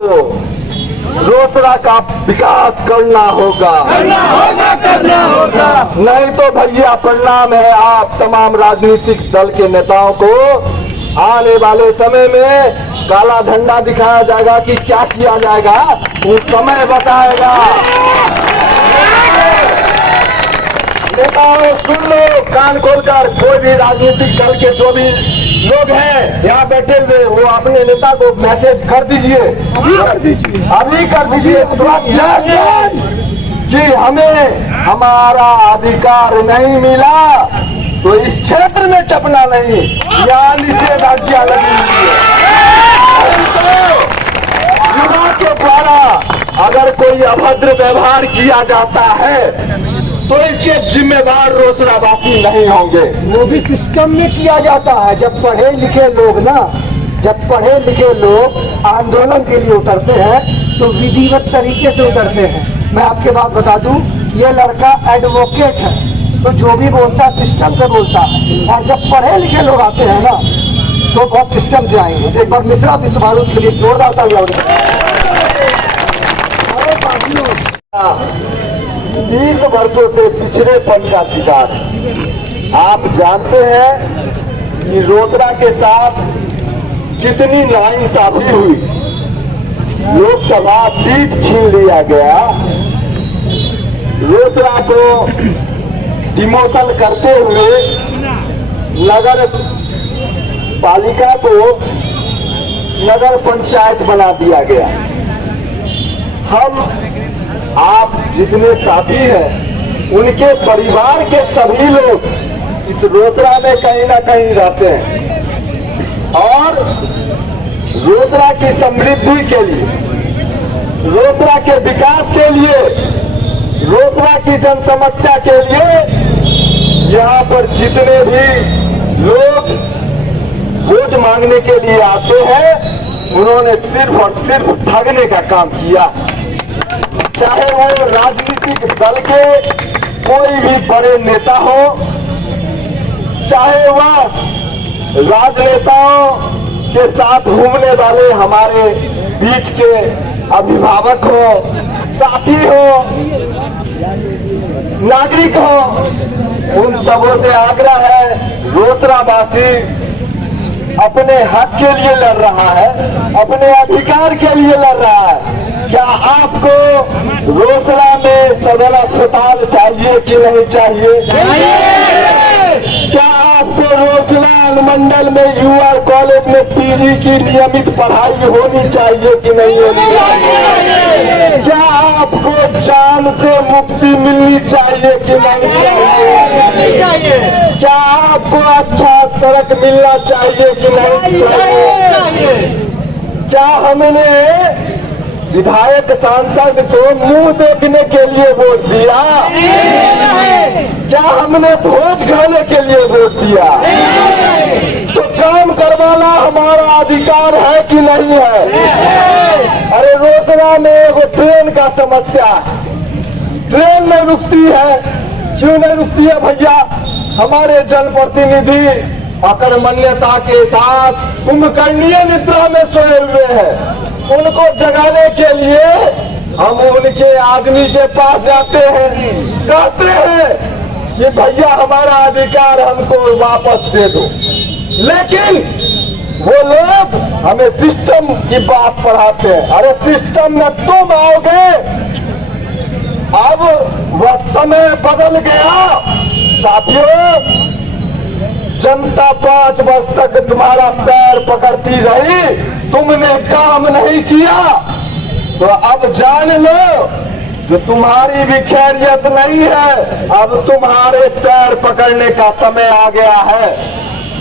रोसड़ा का विकास करना होगा। नहीं तो भैया परिणाम है आप तमाम राजनीतिक दल के नेताओं को आने वाले समय में काला झंडा दिखाया जाएगा कि क्या किया जाएगा वो समय बताएगा। नेताओं सुन लो कान खोलकर, कोई भी राजनीतिक दल के जो भी लोग हैं यहाँ बैठे हुए वो अपने नेता को मैसेज कर दीजिए, अभी कर दीजिए कि हमें हमारा अधिकार नहीं मिला तो इस क्षेत्र में टपना नहीं, यहाँ निषेधाज्ञा लगी हुई है। युवा के द्वारा अगर कोई अभद्र व्यवहार किया जाता है तो इसके जिम्मेदार रोसड़ावासी नहीं होंगे। वो भी सिस्टम में किया जाता है। जब पढ़े लिखे लोग आंदोलन के लिए उतरते हैं तो विधिवत तरीके से उतरते हैं। मैं आपके बात बता दूं, ये लड़का एडवोकेट है तो जो भी बोलता है सिस्टम से बोलता है, और जब पढ़े लिखे लोग आते हैं ना तो बहुत सिस्टम से आएंगे। एक बार मिश्रा विश्व भारत के लिए जोरदार तालियां। 20 वर्षों से पिछड़ेपन का शिकार। आप जानते हैं कि रोसड़ा के साथ कितनी नाइंसाफी हुई। लोकसभा सीट छीन लिया गया, रोसड़ा को डिमोशन करते हुए नगर पालिका को नगर पंचायत बना दिया गया। हम आप जितने साथी हैं उनके परिवार के सभी लोग इस रोसड़ा में कहीं ना कहीं रहते हैं और रोसड़ा की समृद्धि के लिए, रोसड़ा के विकास के लिए, रोसड़ा की जन समस्या के लिए यहाँ पर जितने भी लोग वोट मांगने के लिए आते हैं उन्होंने सिर्फ और सिर्फ ठगने का काम किया। चाहे वो राजनीतिक दल के कोई भी बड़े नेता हो, चाहे वह राजनेताओं के साथ घूमने वाले हमारे बीच के अभिभावक हो, साथी हो, नागरिक हो, उन सबों से आग्रह है रोसड़ावासी अपने हक के लिए लड़ रहा है, अपने अधिकार के लिए लड़ रहा है। क्या आपको रोसड़ा में सदर अस्पताल चाहिए कि नहीं चाहिए? क्या आपको रोसड़ा अनुमंडल में यूआर कॉलेज में पीजी की नियमित पढ़ाई होनी चाहिए कि नहीं होनी चाहिए? क्या आपको जान से मुक्ति मिलनी चाहिए कि नहीं चाहिए? क्या आपको अच्छा सड़क मिलना चाहिए कि नहीं चाहिए? क्या हमने विधायक सांसद को मुंह देखने के लिए वोट दिया? क्या हमने भोज खाने के लिए वोट दिया? तो काम करवाना हमारा अधिकार है कि नहीं है? अरे रोसड़ा में एगो ट्रेन का समस्या, ट्रेन नहीं रुकती है। क्यों नहीं रुकती है भैया? हमारे जनप्रतिनिधि अकर्मण्यता के साथ कुंभकर्णीय निद्रा में सोए हुए हैं। उनको जगाने के लिए हम उनके आदमी के पास जाते हैं, कहते हैं कि भैया हमारा अधिकार हमको वापस दे दो, लेकिन वो लोग हमें सिस्टम की बात पढ़ाते हैं। अरे सिस्टम में तुम आओगे, अब वह समय बदल गया साथियों। जनता 5 वर्ष तक तुम्हारा पैर पकड़ती रही, तुमने काम नहीं किया, तो अब जान लो जो तुम्हारी भी खैरियत नहीं है। अब तुम्हारे पैर पकड़ने का समय आ गया है।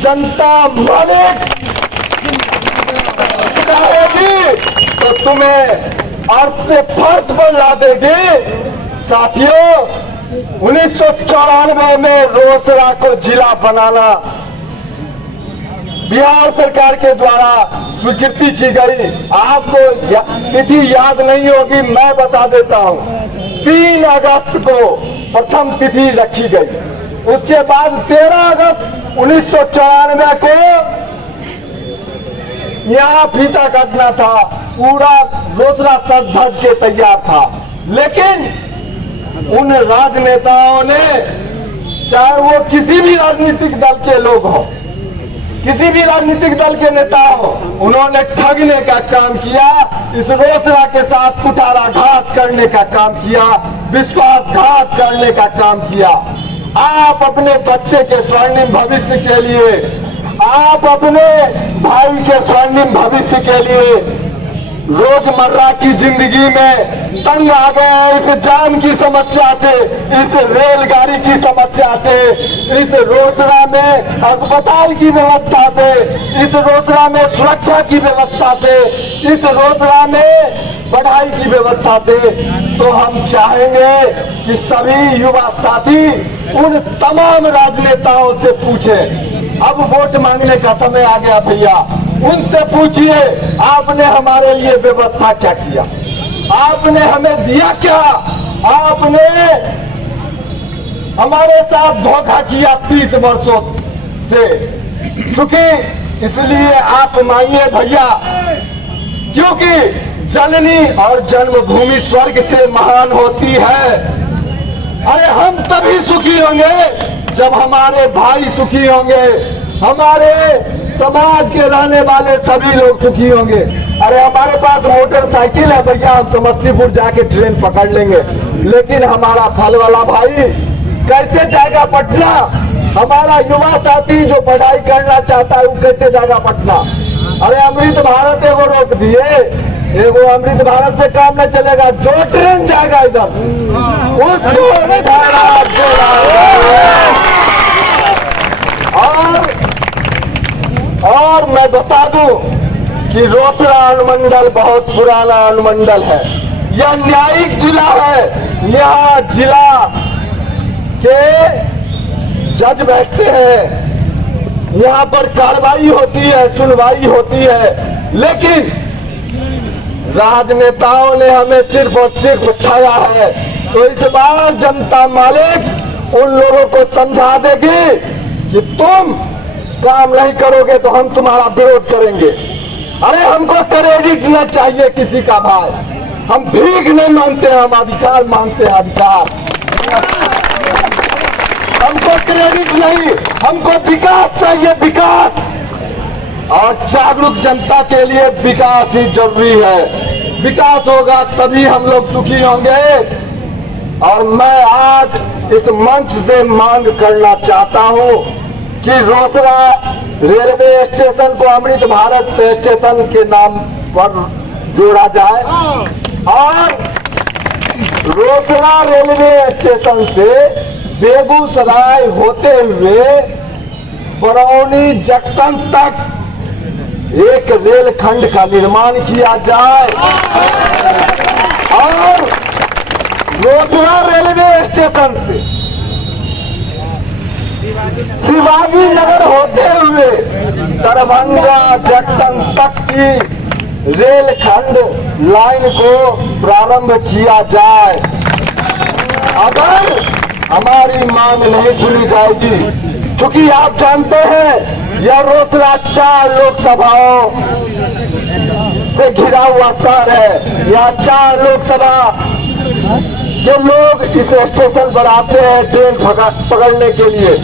जनता मरे चाहेगी तो तुम्हें अर्थ से फर्श पर ला देगी। साथियों 1994 में रोसड़ा को जिला बनाना बिहार सरकार के द्वारा स्वीकृति की गई। आपको तिथि याद नहीं होगी, मैं बता देता हूँ। 3 अगस्त को प्रथम तिथि रखी गई। उसके बाद 13 अगस्त 1994 को यहाँ फीता काटना था। पूरा रोसड़ा सज धज के तैयार था। लेकिन उन राजनेताओं ने, चाहे वो किसी भी राजनीतिक दल के लोग हों, किसी भी राजनीतिक दल के नेता हो, उन्होंने ठगने का काम किया, इस रोसड़ा के साथ कुठाराघात करने का काम किया, विश्वासघात करने का काम किया। आप अपने बच्चे के स्वर्णिम भविष्य के लिए, आप अपने भाई के स्वर्णिम भविष्य के लिए रोजमर्रा की जिंदगी में तंग आ गए हैं इस जाम की समस्या से, इस रेलगाड़ी की समस्या से, इस रोसड़ा में अस्पताल की व्यवस्था से, इस रोसड़ा में सुरक्षा की व्यवस्था से, इस रोसड़ा में पढ़ाई की व्यवस्था से। तो हम चाहेंगे कि सभी युवा साथी उन तमाम राजनेताओं से पूछें। अब वोट मांगने का समय आ गया भैया, उनसे पूछिए आपने हमारे लिए व्यवस्था क्या किया, आपने हमें दिया क्या, आपने हमारे साथ धोखा किया 30 वर्षों से। क्योंकि इसलिए आप मांगिए भैया, क्योंकि जननी और जन्मभूमि स्वर्ग से महान होती है। अरे हम तभी सुखी होंगे जब हमारे भाई सुखी होंगे, हमारे समाज के रहने वाले सभी लोग सुखी होंगे। अरे हमारे पास मोटरसाइकिल है भैया, हम समस्तीपुर जाके ट्रेन पकड़ लेंगे, लेकिन हमारा फल वाला भाई कैसे जाएगा पटना? हमारा युवा साथी जो पढ़ाई करना चाहता है वो कैसे जाएगा पटना? अरे अमृत भारत एगो रोक दिए, एगो अमृत भारत से काम न चलेगा, जो ट्रेन जाएगा इधर उसको और मैं बता दूं कि रोसड़ा अनुमंडल बहुत पुराना अनुमंडल है। यह न्यायिक जिला है, यहाँ जिला के जज बैठते हैं, यहाँ पर कार्रवाई होती है, सुनवाई होती है। लेकिन राजनेताओं ने हमें सिर्फ और सिर्फ उठाया है। तो इस बार जनता मालिक उन लोगों को समझा देगी कि तुम काम नहीं करोगे तो हम तुम्हारा विरोध करेंगे। अरे हमको क्रेडिट न चाहिए किसी का भाई, हम भीख नहीं मांगते हैं, हम अधिकार मांगते हैं, अधिकार। हमको क्रेडिट नहीं, हमको विकास चाहिए, विकास। और जागरूक जनता के लिए विकास ही जरूरी है। विकास होगा तभी हम लोग सुखी होंगे। और मैं आज इस मंच से मांग करना चाहता हूं कि रोसड़ा रेलवे स्टेशन को अमृत भारत स्टेशन के नाम पर जोड़ा जाए और रोसड़ा रेलवे स्टेशन से बेगूसराय होते हुए बरौनी जंक्शन तक एक रेलखंड का निर्माण किया जाए और रोसड़ा रेलवे स्टेशन से शिवाजी नगर होते हुए दरभंगा जंक्शन तक की रेलखंड लाइन को प्रारंभ किया जाए। अगर हमारी मांग नहीं सुनी जाएगी, क्योंकि आप जानते हैं यह रोसड़ा 4 लोकसभाओं से घिरा हुआ शहर है। यह 4 लोकसभा के लोग इस स्टेशन पर आते हैं ट्रेन पकड़ने के लिए।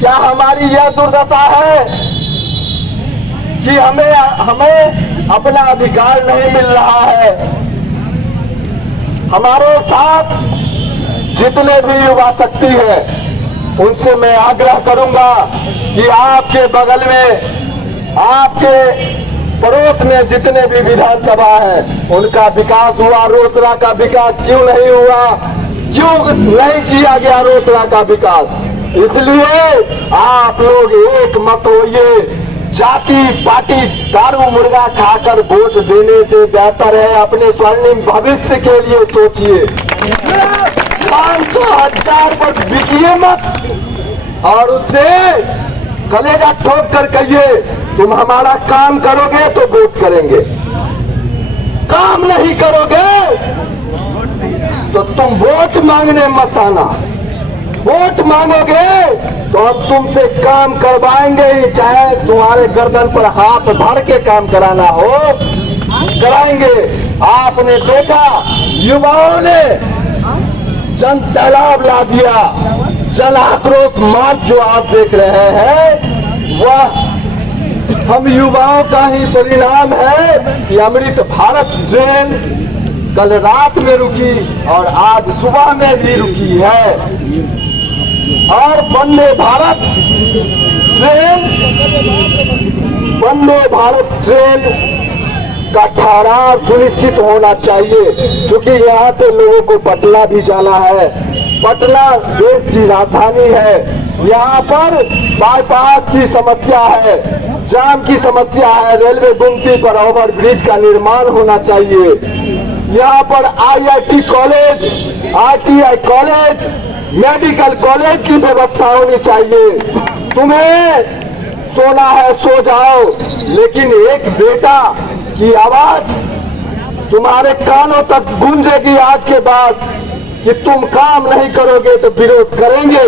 क्या हमारी यह दुर्दशा है कि हमें अपना अधिकार नहीं मिल रहा है? हमारे साथ जितने भी युवा शक्ति है उनसे मैं आग्रह करूंगा कि आपके बगल में, आपके पड़ोस में जितने भी विधानसभा है उनका विकास हुआ, रोसड़ा का विकास क्यों नहीं हुआ? क्यों नहीं किया गया रोसड़ा का विकास? इसलिए आप लोग एक मत होइए। जाति पार्टी दारू मुर्गा खाकर वोट देने से बेहतर है अपने स्वर्णिम भविष्य के लिए सोचिए। 500,000 पर बिकिए मत और उससे कलेजा ठोक कर कहिए तुम हमारा काम करोगे तो वोट करेंगे, काम नहीं करोगे तो तुम वोट मांगने मत आना। वोट मांगोगे तो हम तुमसे काम करवाएंगे ही, चाहे तुम्हारे गर्दन पर हाथ धर के काम कराना हो। कराएंगे। आपने देखा युवाओं ने जन सैलाब ला दिया। जन आक्रोश मार्च जो आप देख रहे हैं वह हम युवाओं का ही परिणाम है कि अमृत भारत ट्रेन कल रात में रुकी और आज सुबह में भी रुकी है। और वंदे भारत ट्रेन का ठहराव सुनिश्चित होना चाहिए, क्योंकि यहाँ से लोगों को पटना भी जाना है। पटना देश की राजधानी है। यहाँ पर बाईपास की समस्या है, जाम की समस्या है, रेलवे गुमटी पर ओवर ब्रिज का निर्माण होना चाहिए। यहाँ पर IIT college, ITI college, medical college की व्यवस्था होनी चाहिए। तुम्हें सोना है सो जाओ, लेकिन एक बेटा की आवाज तुम्हारे कानों तक गूंजेगी आज के बाद कि तुम काम नहीं करोगे तो विरोध करेंगे।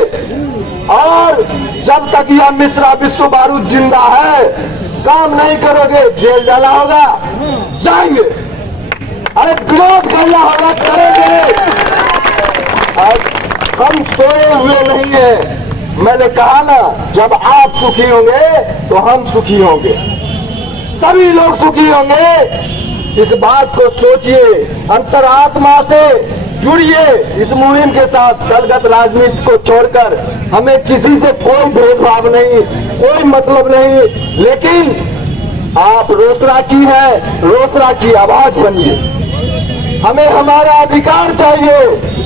और जब तक यह मिश्रा विश्व बारूद जिंदा है, काम नहीं करोगे जेल जाना होगा, जाएंगे। अरे विरोध करना होगा, करेंगे। हम सोए हुए नहीं है। मैंने कहा ना, जब आप सुखी होंगे तो हम सुखी होंगे, सभी लोग सुखी होंगे। इस बात को सोचिए, अंतरात्मा से जुड़िए इस मुहिम के साथ। दलगत राजनीति को छोड़कर हमें किसी से कोई भेदभाव नहीं, कोई मतलब नहीं, लेकिन आप रोसड़ा की है, रोसड़ा की आवाज बनिए। हमें हमारा अधिकार चाहिए।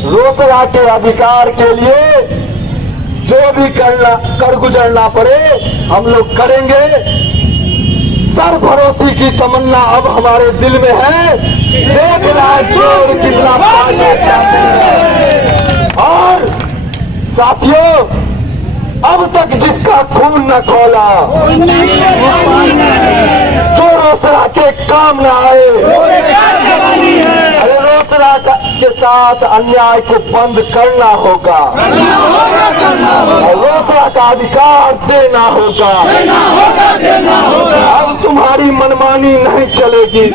रोसड़ा के अधिकार के लिए जो भी कर गुजरना पड़े हम लोग करेंगे। सर भरोसी की तमन्ना अब हमारे दिल में है। देख रहा है जोर कितना और साथियों, अब तक जिसका खून न खौला, जो रोसड़ा के काम न आए, अरे रोसड़ा के साथ अन्याय को बंद करना होगा, रोसड़ा का अधिकार देना होगा। अब तुम्हारी मनमानी नहीं चलेगी।